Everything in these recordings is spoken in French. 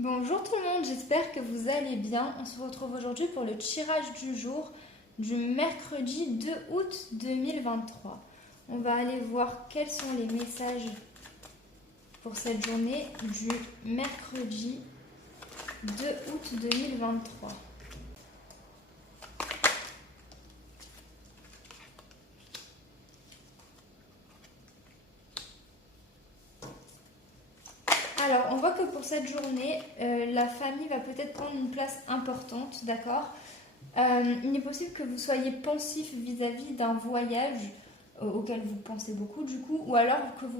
Bonjour tout le monde, j'espère que vous allez bien. On se retrouve aujourd'hui pour le tirage du jour du mercredi 2 août 2023. On va aller voir quels sont les messages pour cette journée du mercredi 2 août 2023. Alors, on voit que pour cette journée, la famille va peut-être prendre une place importante, d'accord. Il est possible que vous soyez pensif vis-à-vis d'un voyage auquel vous pensez beaucoup du coup, ou alors que que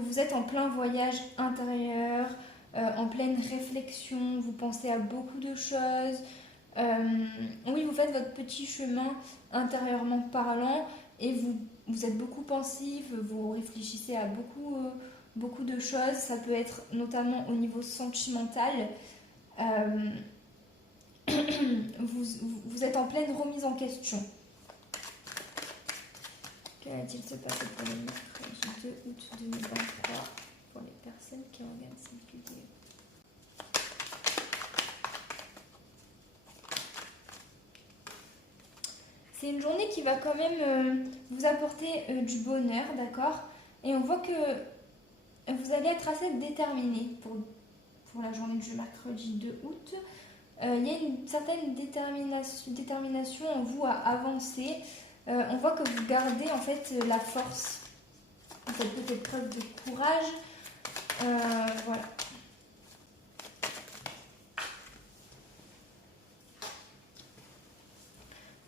vous êtes en plein voyage intérieur, en pleine réflexion, vous pensez à beaucoup de choses. Oui, vous faites votre petit chemin intérieurement parlant et vous êtes beaucoup pensif, vous réfléchissez à beaucoup de choses. Ça peut être notamment au niveau sentimental. Euh, vous êtes en pleine remise en question. Que va-t-il se passer pour le mercredi 2 août 2023 pour les personnes qui regardent cette vidéo? C'est une journée qui va quand même vous apporter du bonheur, d'accord. Et on voit que vous allez être assez déterminé pour la journée du mercredi 2 août. Il y a une certaine détermination en vous à avancer. On voit que vous gardez en fait la force. Vous faites peut-être preuve de courage. Voilà.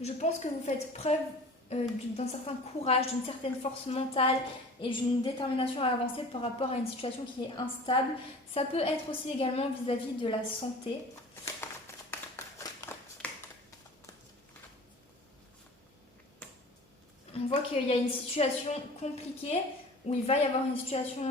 Je pense que vous faites preuve d'un certain courage, d'une certaine force mentale et d'une détermination à avancer par rapport à une situation qui est instable. Ça peut être aussi également vis-à-vis de la santé. On voit qu'il y a une situation compliquée, où il va y avoir une situation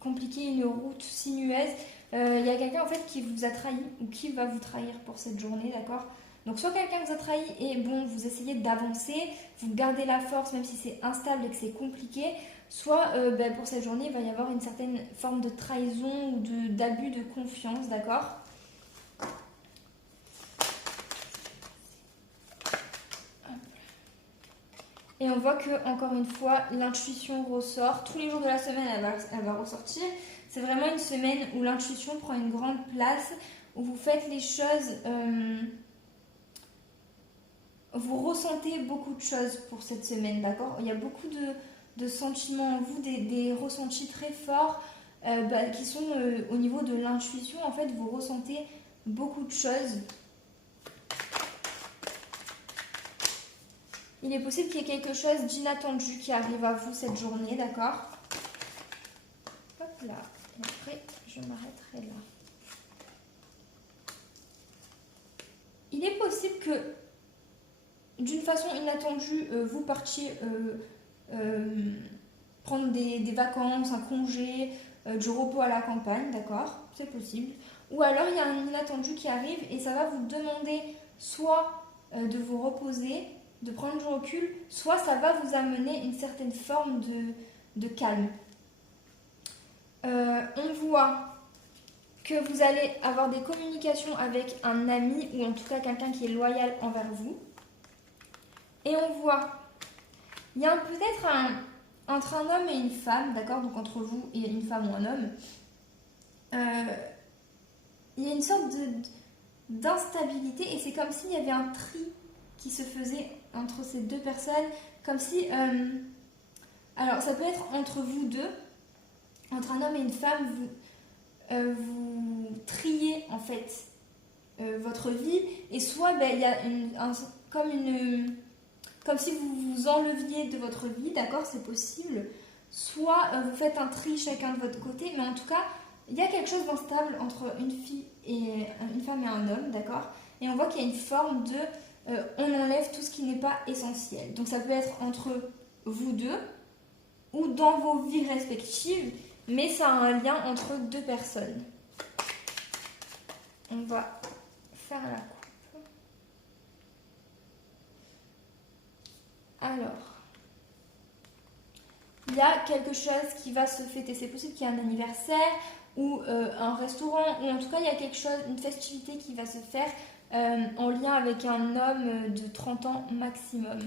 compliquée, une route sinueuse. Il y a quelqu'un en fait qui vous a trahi ou qui va vous trahir pour cette journée, d'accord. Donc soit quelqu'un vous a trahi et bon, vous essayez d'avancer, vous gardez la force même si c'est instable et que c'est compliqué, soit pour cette journée, il va y avoir une certaine forme de trahison ou d'abus de confiance, d'accord. Et on voit que, encore une fois, l'intuition ressort. Tous les jours de la semaine, elle va ressortir. C'est vraiment une semaine où l'intuition prend une grande place, où vous faites les choses, vous ressentez beaucoup de choses pour cette semaine, d'accord. Il y a beaucoup de sentiments en vous, des ressentis très forts qui sont au niveau de l'intuition. En fait, vous ressentez beaucoup de choses. Il est possible qu'il y ait quelque chose d'inattendu qui arrive à vous cette journée, d'accord. Hop là, et après je m'arrêterai là. Il est possible que d'une façon inattendue, vous partiez prendre des vacances, un congé, du repos à la campagne, d'accord. C'est possible. Ou alors il y a un inattendu qui arrive et ça va vous demander soit de vous reposer, de prendre du recul, soit ça va vous amener une certaine forme de calme. On voit que vous allez avoir des communications avec un ami ou en tout cas quelqu'un qui est loyal envers vous. Et on voit, il y a peut-être entre un homme et une femme, d'accord, donc entre vous et une femme ou un homme, il y a une sorte d'instabilité et c'est comme s'il y avait un tri qui se faisait entre ces deux personnes, comme si... alors ça peut être entre vous deux, entre un homme et une femme, vous triez en fait votre vie et soit il y a comme si vous vous enleviez de votre vie, d'accord, c'est possible, soit vous faites un tri chacun de votre côté, mais en tout cas il y a quelque chose d'instable entre une femme et un homme, d'accord, et on voit qu'il y a une forme de on enlève tout ce qui n'est pas essentiel. Donc ça peut être entre vous deux ou dans vos vies respectives, mais ça a un lien entre deux personnes. On va faire la coupe. Alors, il y a quelque chose qui va se fêter. C'est possible qu'il y ait un anniversaire ou un restaurant, ou en tout cas il y a quelque chose, une festivité qui va se faire en lien avec un homme de 30 ans maximum.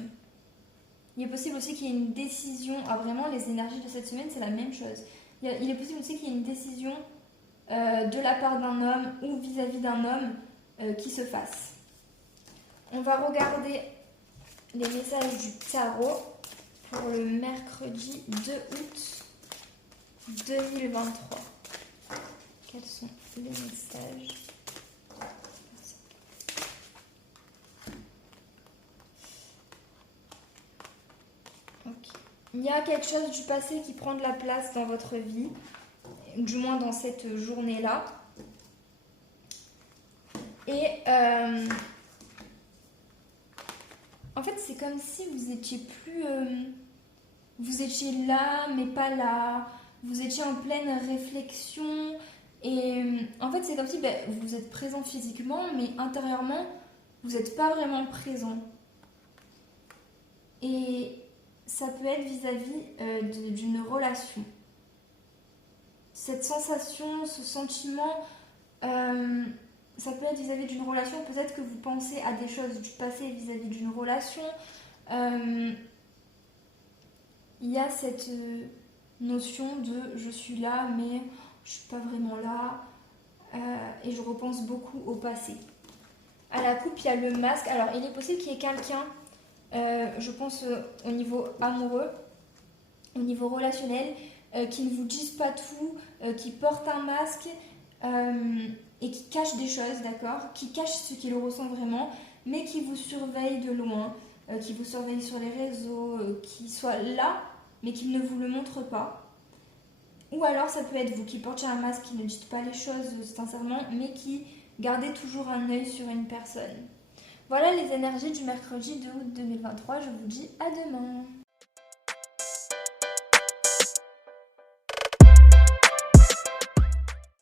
Il est possible aussi qu'il y ait une décision. Ah, vraiment, les énergies de cette semaine, c'est la même chose. Il est possible aussi qu'il y ait une décision de la part d'un homme ou vis-à-vis d'un homme qui se fasse. On va regarder les messages du tarot pour le mercredi 2 août 2023. Quels sont les messages? Ok. Il y a quelque chose du passé qui prend de la place dans votre vie, du moins dans cette journée-là. Et en fait, c'est comme si vous étiez plus... vous étiez là, mais pas là. Vous étiez en pleine réflexion. Et en fait, c'est comme si vous êtes présent physiquement, mais intérieurement, vous n'êtes pas vraiment présent. Et ça peut être vis-à-vis d'une relation. Cette sensation, ce sentiment, ça peut être vis-à-vis d'une relation. Peut-être que vous pensez à des choses du passé vis-à-vis d'une relation. Il y a cette notion de je suis là, mais je suis pas vraiment là. Et je repense beaucoup au passé. À la coupe, il y a le masque. Alors, il est possible qu'il y ait quelqu'un, je pense au niveau amoureux, au niveau relationnel, qui ne vous dise pas tout, qui porte un masque et qui cache des choses, d'accord, qui cache ce qu'il ressent vraiment, mais qui vous surveille de loin, qui vous surveille sur les réseaux, qui soit là, mais qui ne vous le montre pas. Ou alors ça peut être vous qui portez un masque, qui ne dites pas les choses sincèrement, mais qui gardez toujours un œil sur une personne. Voilà les énergies du mercredi 2 août 2023, je vous dis à demain.